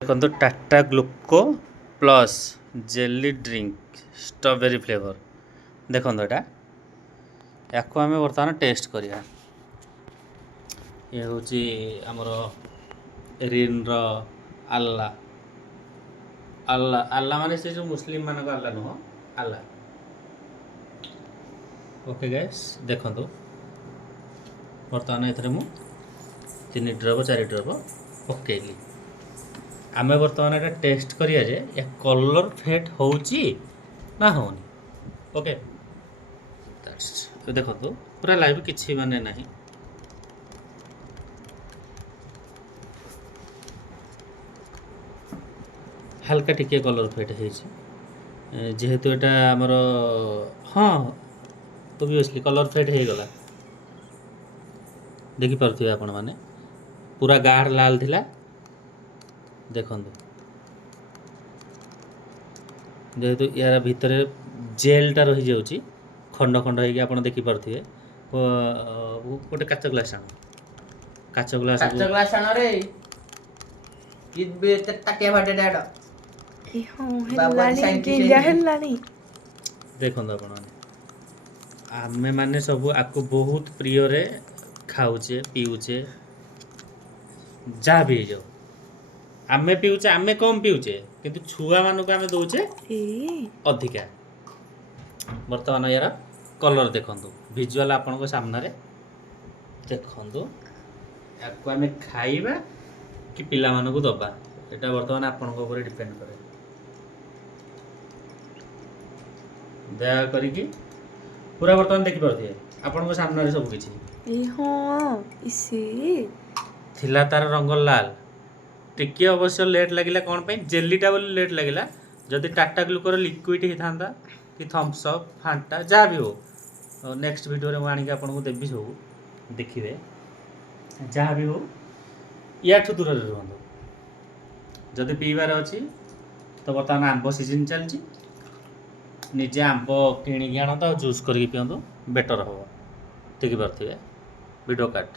देखो Tata Gluco plus jelly drink strawberry flavour देखो यहाँ या आम बर्तमान टेस्ट करिया। ये हूँ आमर रिन रो आल्ला आल्ला आल्ला माने से जो मुस्लिम मान को आल्ला नुह आल्ला। ओके गैस देखो बर्तमान ये मु 3 ड्रप 4 ड्रप पकेली आमे बर्तमान ये टेस्ट करिया जे या कलर फेड होउची ना होनी। ओके तो देखो पूरा लाइव किसी माने नहीं हल्का टिके कलर फेड है जेहेतु एटा हमर हाँ ओबियसली कलर फेड हो गला देखि पारथि आपण माने पूरा गाढ़ लाल थिला देखो जेहेतु यार भितर जेलटा रही जाऊँगी खंड खंड होगी आप देखी पारे गोटे काच ग्लास आण काच ग्लास आण रे ताटिया फाटे देखो आपण आमे माने सब आपको बहुत प्रिय रे खाऊचे पीऊचे जा भी जाओ आमे पीऊचे आमे कम पीऊचे किंतु छुआ मान को आमे दौचे अधिका। बर्तमान यार कलर देखु विजुअल आपण सामने देखु या आमे खाइबा कि पिला मान को दबा एटा बर्तमान आपण ऊपर डिपेंड करे। दया करिकी पूरा बर्तमान देखि पारथि आपण सामने सब किछि थिला तार रंग लाल टिके अवश्य लेट लगिला कौन पे जेलीटा बोली लेट लगिला जदि टाटा ग्लुकोर लिक्विड ही था कि थम्स अप फांटा जहाँ भी हो नेक्स्ट वीडियो रे आनिक आपको देवी सब देखिए जहाँ भी हो या दूर रुहतु जदि पीबार अच्छी तो बर्तमान आंब सीजन चलती निजे आंब किणिकी आनत जूस करके पिंतु बेटर हम देखिपे वीडियो काट।